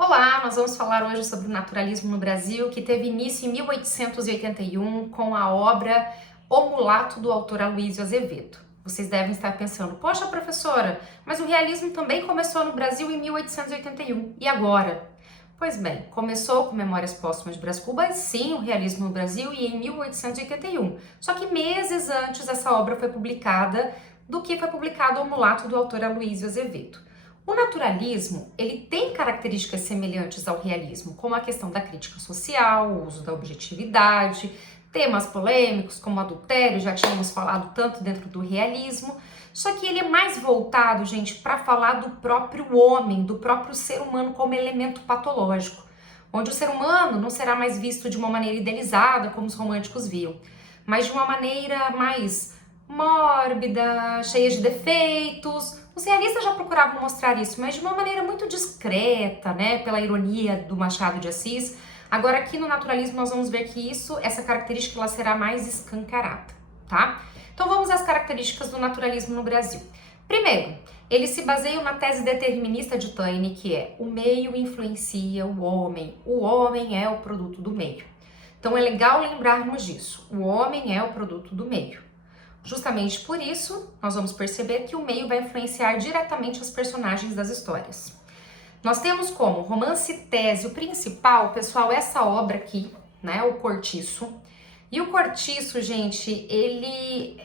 Olá, nós vamos falar hoje sobre o naturalismo no Brasil, que teve início em 1881 com a obra O Mulato, do autor Aloysio Azevedo. Vocês devem estar pensando, poxa professora, mas o realismo também começou no Brasil em 1881, e agora? Pois bem, começou com Memórias Póstumas de Brás Cubas, sim, o realismo no Brasil, e em 1881. Só que meses antes essa obra foi publicada do que foi publicado O Mulato, do autor Aloysio Azevedo. O naturalismo, ele tem características semelhantes ao realismo, como a questão da crítica social, o uso da objetividade, temas polêmicos como adultério, já tínhamos falado tanto dentro do realismo, só que ele é mais voltado, gente, para falar do próprio homem, do próprio ser humano como elemento patológico, onde o ser humano não será mais visto de uma maneira idealizada, como os românticos viam, mas de uma maneira mais mórbida, cheia de defeitos. Os realistas já procuravam mostrar isso, mas de uma maneira muito discreta, né, pela ironia do Machado de Assis. Agora aqui no naturalismo nós vamos ver que essa característica ela será mais escancarada, tá? Então vamos às características do naturalismo no Brasil. Primeiro, eles se baseiam na tese determinista de Taine, que é o meio influencia o homem é o produto do meio. Então é legal lembrarmos disso, o homem é o produto do meio. Justamente por isso, nós vamos perceber que o meio vai influenciar diretamente os personagens das histórias. Nós temos como romance tese o principal, pessoal, essa obra aqui, né, o Cortiço. E o Cortiço, gente, ele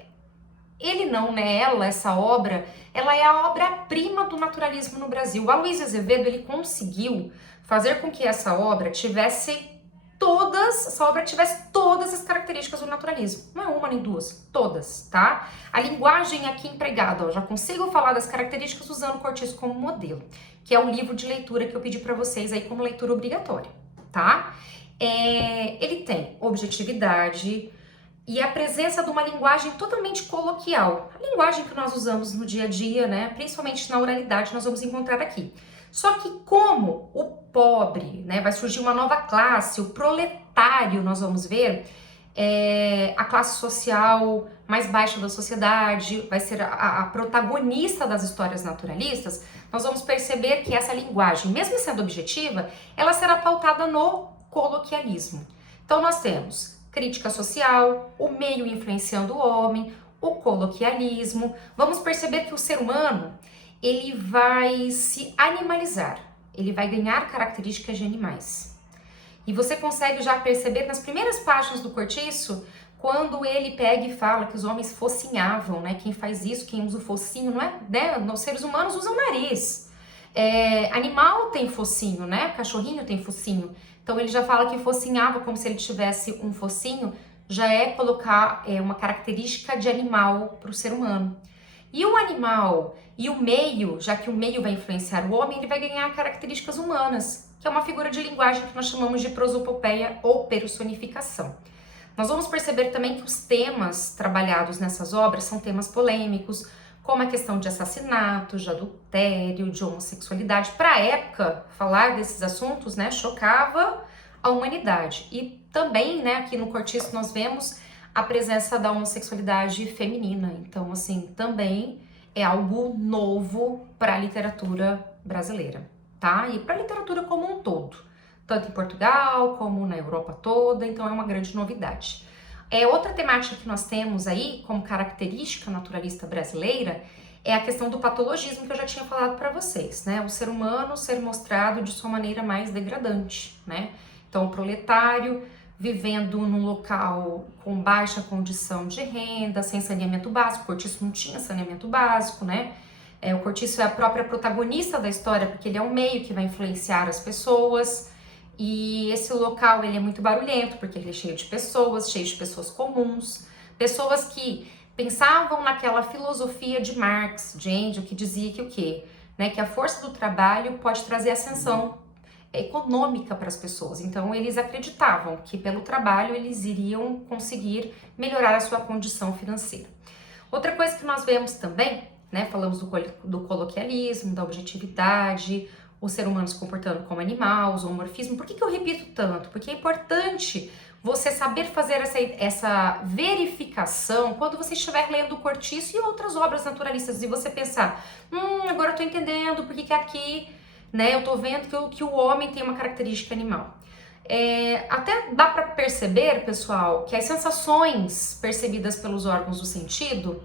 não, né, essa obra, ela é a obra-prima do naturalismo no Brasil. O Aloysio Azevedo, ele conseguiu fazer com que essa obra tivesse todas as características do naturalismo. Não é uma nem duas, todas, tá? A linguagem aqui empregada, ó, já consigo falar das características usando o Cortiço como modelo, que é o livro de leitura que eu pedi para vocês aí como leitura obrigatória, tá? Ele tem objetividade e a presença de uma linguagem totalmente coloquial. A linguagem que nós usamos no dia a dia, né? Principalmente na oralidade, nós vamos encontrar aqui. Só que como o pobre, né, vai surgir uma nova classe, o proletário, nós vamos ver, a classe social mais baixa da sociedade, vai ser a protagonista das histórias naturalistas, nós vamos perceber que essa linguagem, mesmo sendo objetiva, ela será pautada no coloquialismo. Então nós temos crítica social, o meio influenciando o homem, o coloquialismo. Vamos perceber que o ser humano, ele vai se animalizar, ele vai ganhar características de animais. E você consegue já perceber nas primeiras páginas do Cortiço, quando ele pega e fala que os homens focinhavam, né? Quem faz isso, quem usa o focinho, não é? Né? Os seres humanos usam nariz. Animal tem focinho, né? Cachorrinho tem focinho. Então ele já fala que focinhava como se ele tivesse um focinho, já é colocar uma característica de animal para o ser humano. E o animal e o meio, já que o meio vai influenciar o homem, ele vai ganhar características humanas, que é uma figura de linguagem que nós chamamos de prosopopeia ou personificação. Nós vamos perceber também que os temas trabalhados nessas obras são temas polêmicos, como a questão de assassinato, de adultério, de homossexualidade. Para a época, falar desses assuntos, né, chocava a humanidade. E também, né, aqui no Cortiço nós vemos a presença da homossexualidade feminina. Então, assim, também é algo novo para a literatura brasileira, tá? E para a literatura como um todo, tanto em Portugal como na Europa toda, então é uma grande novidade. Outra temática que nós temos aí como característica naturalista brasileira é a questão do patologismo que eu já tinha falado para vocês, né? O ser humano ser mostrado de sua maneira mais degradante, né? Então, o proletário vivendo num local com baixa condição de renda, sem saneamento básico. O Cortiço não tinha saneamento básico, né? O Cortiço é a própria protagonista da história, porque ele é um meio que vai influenciar as pessoas. E esse local, ele é muito barulhento, porque ele é cheio de pessoas comuns, pessoas que pensavam naquela filosofia de Marx, de Engels, que dizia que o quê? Né? Que a força do trabalho pode trazer ascensão econômica para as pessoas. Então eles acreditavam que pelo trabalho eles iriam conseguir melhorar a sua condição financeira. Outra coisa que nós vemos também, né, falamos do coloquialismo, da objetividade, o ser humano se comportando como animal, o zoomorfismo. Por que eu repito tanto? Porque é importante você saber fazer essa verificação quando você estiver lendo o Cortiço e outras obras naturalistas e você pensar, agora eu tô entendendo por que aqui né? Eu tô vendo que o homem tem uma característica animal. Até dá para perceber, pessoal, que as sensações percebidas pelos órgãos do sentido,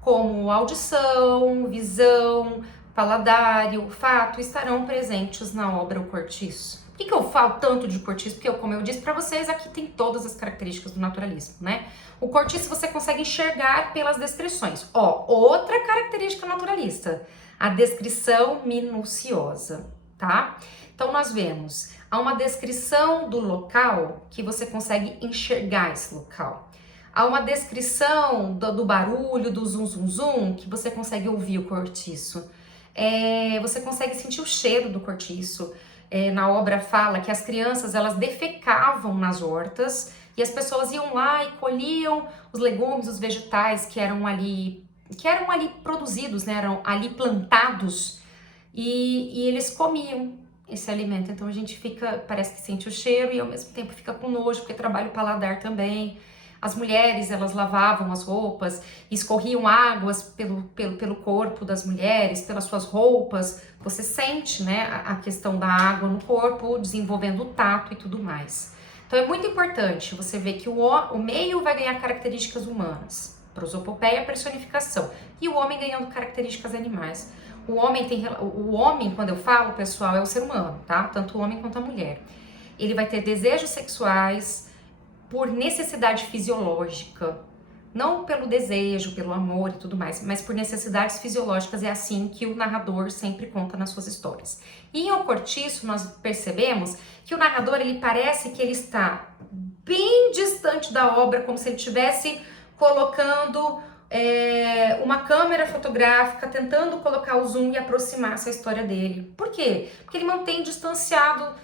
como audição, visão, paladar e olfato, estarão presentes na obra O Cortiço. Por que eu falo tanto de Cortiço? Porque, como eu disse para vocês, aqui tem todas as características do naturalismo, né? O Cortiço você consegue enxergar pelas descrições. Ó, outra característica naturalista, a descrição minuciosa, tá? Então, nós vemos, há uma descrição do local que você consegue enxergar esse local. Há uma descrição do barulho, do zum zum zum, que você consegue ouvir o cortiço. Você consegue sentir o cheiro do cortiço. Na obra fala que as crianças, elas defecavam nas hortas e as pessoas iam lá e colhiam os legumes, os vegetais que eram ali produzidos, né? Eram ali plantados e eles comiam esse alimento. Então a gente parece que sente o cheiro e ao mesmo tempo fica com nojo, porque trabalha o paladar também. As mulheres, elas lavavam as roupas, escorriam águas pelo corpo das mulheres, pelas suas roupas. Você sente, né, a questão da água no corpo, desenvolvendo o tato e tudo mais. Então é muito importante você ver que o meio vai ganhar características humanas, prosopopeia, personificação, e o homem ganhando características animais. O homem, quando eu falo, pessoal, é o ser humano, tá? Tanto o homem quanto a mulher. Ele vai ter desejos sexuais por necessidade fisiológica, não pelo desejo, pelo amor e tudo mais, mas por necessidades fisiológicas. É assim que o narrador sempre conta nas suas histórias. E em O Cortiço, nós percebemos que o narrador, ele parece que ele está bem distante da obra, como se ele estivesse colocando uma câmera fotográfica, tentando colocar o zoom e aproximar essa história dele. Por quê? Porque ele mantém distanciado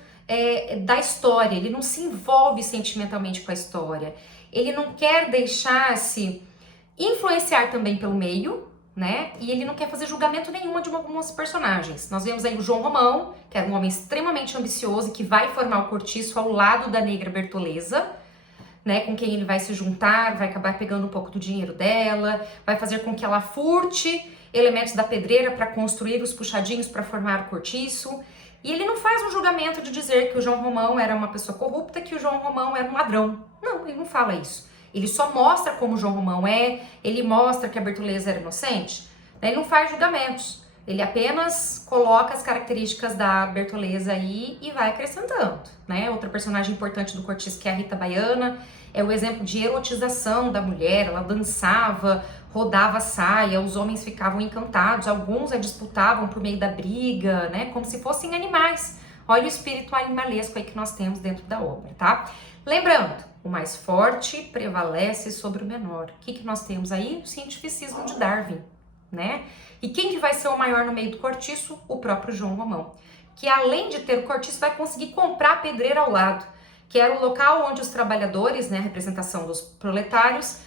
da história, ele não se envolve sentimentalmente com a história, ele não quer deixar-se influenciar também pelo meio, né? E ele não quer fazer julgamento nenhum de alguns personagens. Nós vemos aí o João Romão, que era um homem extremamente ambicioso e que vai formar o cortiço ao lado da negra Bertoleza, né, com quem ele vai se juntar, vai acabar pegando um pouco do dinheiro dela, vai fazer com que ela furte elementos da pedreira para construir os puxadinhos para formar o cortiço. E ele não faz um julgamento de dizer que o João Romão era uma pessoa corrupta, que o João Romão era um ladrão. Não, ele não fala isso. Ele só mostra como o João Romão ele mostra que a Bertoleza era inocente. Ele não faz julgamentos. Ele apenas coloca as características da Bertoleza aí e vai acrescentando, né? Outra personagem importante do cortiço, que é a Rita Baiana, é o exemplo de erotização da mulher. Ela dançava, rodava a saia, os homens ficavam encantados, alguns a disputavam por meio da briga, né? Como se fossem animais. Olha o espírito animalesco aí que nós temos dentro da obra, tá? Lembrando, o mais forte prevalece sobre o menor. O que nós temos aí? O cientificismo de Darwin, né? E quem que vai ser o maior no meio do cortiço? O próprio João Romão, que além de ter o cortiço, vai conseguir comprar a pedreira ao lado, que era o local onde os trabalhadores, né, a representação dos proletários,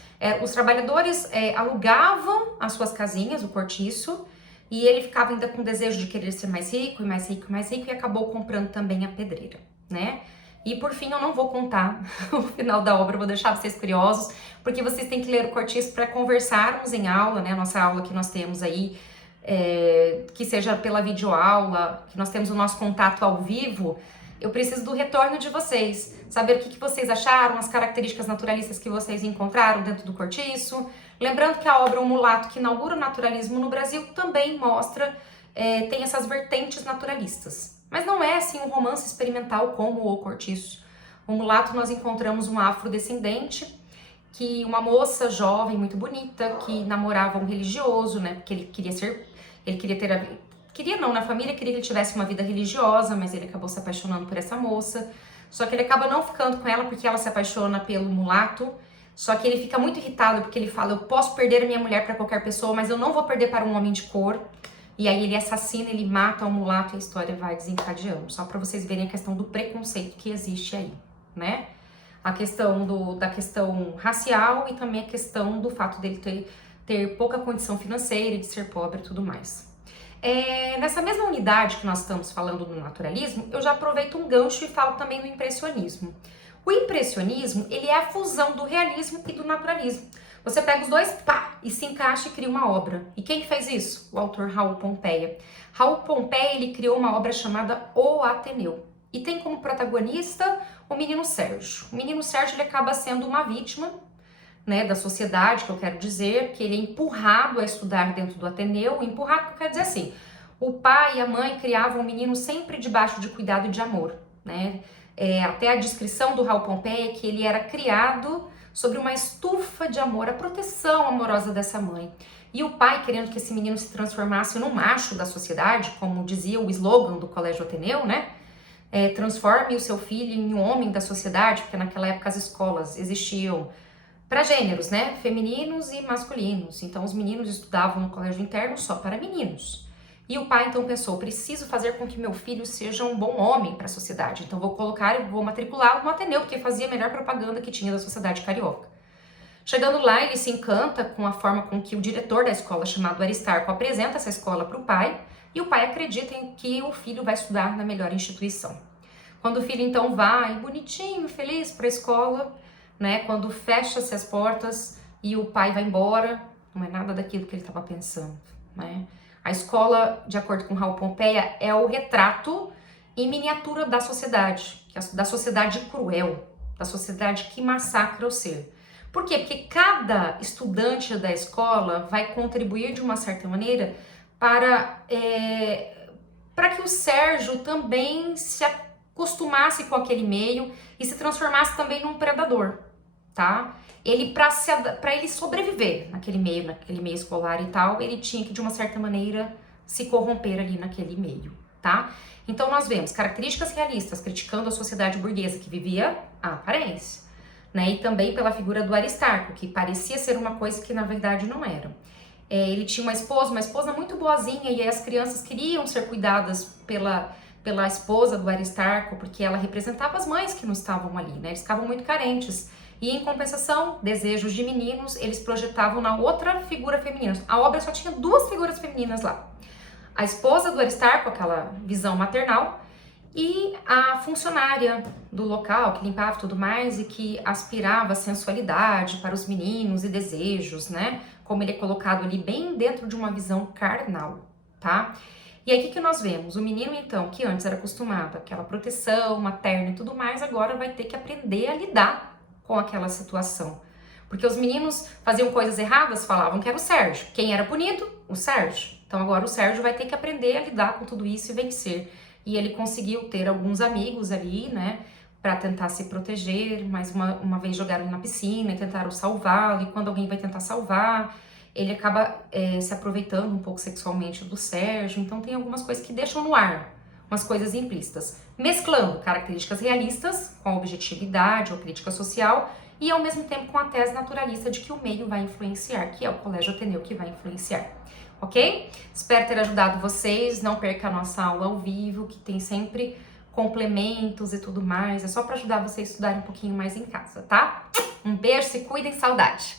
os trabalhadores alugavam as suas casinhas, o cortiço, e ele ficava ainda com o desejo de querer ser mais rico, e mais rico, e mais rico, e acabou comprando também a pedreira, né? E por fim, eu não vou contar o final da obra, eu vou deixar vocês curiosos, porque vocês têm que ler o cortiço para conversarmos em aula, né? A nossa aula que nós temos aí, que seja pela videoaula, que nós temos o nosso contato ao vivo. Eu preciso do retorno de vocês, saber o que vocês acharam, as características naturalistas que vocês encontraram dentro do cortiço. Lembrando que a obra O Mulato, que inaugura o naturalismo no Brasil, também mostra, tem essas vertentes naturalistas. Mas não é assim um romance experimental como O Cortiço. O Mulato, nós encontramos um afrodescendente, que uma moça jovem, muito bonita, que namorava um religioso, né? Porque na família queria que ele tivesse uma vida religiosa, mas ele acabou se apaixonando por essa moça. Só que ele acaba não ficando com ela porque ela se apaixona pelo mulato. Só que ele fica muito irritado porque ele fala: eu posso perder a minha mulher para qualquer pessoa, mas eu não vou perder para um homem de cor. E aí ele assassina, ele mata o mulato e a história vai desencadeando. Só para vocês verem a questão do preconceito que existe aí, né? A questão da questão racial e também a questão do fato dele ter pouca condição financeira, de ser pobre e tudo mais. Nessa mesma unidade que nós estamos falando do naturalismo, eu já aproveito um gancho e falo também do impressionismo. O impressionismo, ele é a fusão do realismo e do naturalismo. Você pega os dois, pá, e se encaixa e cria uma obra. E quem que fez isso? O autor Raul Pompeia. Raul Pompeia, ele criou uma obra chamada O Ateneu. E tem como protagonista o menino Sérgio. O menino Sérgio, ele acaba sendo uma vítima, né, da sociedade, que eu quero dizer, que ele é empurrado a estudar dentro do Ateneu. Empurrado, que eu quero dizer assim, o pai e a mãe criavam o menino sempre debaixo de cuidado e de amor, né? Até a descrição do Raul Pompeia é que ele era criado sobre uma estufa de amor, a proteção amorosa dessa mãe. E o pai, querendo que esse menino se transformasse no macho da sociedade, como dizia o slogan do Colégio Ateneu, né? Transforme o seu filho em um homem da sociedade, porque naquela época as escolas existiam para gêneros, né? Femininos e masculinos. Então os meninos estudavam no colégio interno só para meninos. E o pai então pensou, preciso fazer com que meu filho seja um bom homem para a sociedade. Então vou matriculá-lo no Ateneu, porque fazia a melhor propaganda que tinha da sociedade carioca. Chegando lá, ele se encanta com a forma com que o diretor da escola, chamado Aristarco, apresenta essa escola para o pai, e o pai acredita em que o filho vai estudar na melhor instituição. Quando o filho então vai, bonitinho, feliz para a escola, né, quando fecha-se as portas e o pai vai embora, não é nada daquilo que ele estava pensando, né? A escola, de acordo com Raul Pompeia, é o retrato em miniatura da sociedade cruel, da sociedade que massacra o ser. Por quê? Porque cada estudante da escola vai contribuir de uma certa maneira para que o Sérgio também se acostumasse com aquele meio e se transformasse também num predador, tá? Ele, para ele sobreviver naquele meio escolar e tal, ele tinha que, de uma certa maneira, se corromper ali naquele meio, tá? Então, nós vemos características realistas criticando a sociedade burguesa que vivia a aparência, né? E também pela figura do Aristarco, que parecia ser uma coisa que, na verdade, não era. Ele tinha uma esposa muito boazinha, e as crianças queriam ser cuidadas pela esposa do Aristarco, porque ela representava as mães que não estavam ali, né? Eles ficavam muito carentes. E, em compensação, desejos de meninos, eles projetavam na outra figura feminina. A obra só tinha duas figuras femininas lá. A esposa do Aristarco, aquela visão maternal, e a funcionária do local, que limpava e tudo mais, e que aspirava a sensualidade para os meninos e desejos, né? Como ele é colocado ali bem dentro de uma visão carnal, tá? E aí, o que nós vemos? O menino, então, que antes era acostumado àquela proteção materna e tudo mais, agora vai ter que aprender a lidar com aquela situação. Porque os meninos faziam coisas erradas, falavam que era o Sérgio. Quem era punido? O Sérgio. Então agora o Sérgio vai ter que aprender a lidar com tudo isso e vencer. E ele conseguiu ter alguns amigos ali, né, para tentar se proteger, mas uma vez jogaram ele na piscina e tentaram salvá-lo, e quando alguém vai tentar salvar, ele acaba se aproveitando um pouco sexualmente do Sérgio. Então tem algumas coisas que deixam no ar, umas coisas implícitas, mesclando características realistas com a objetividade ou crítica social e ao mesmo tempo com a tese naturalista de que o meio vai influenciar, que é o Colégio Ateneu que vai influenciar, ok? Espero ter ajudado vocês, não perca a nossa aula ao vivo, que tem sempre complementos e tudo mais, é só para ajudar vocês a estudarem um pouquinho mais em casa, tá? Um beijo, se cuidem, saudade!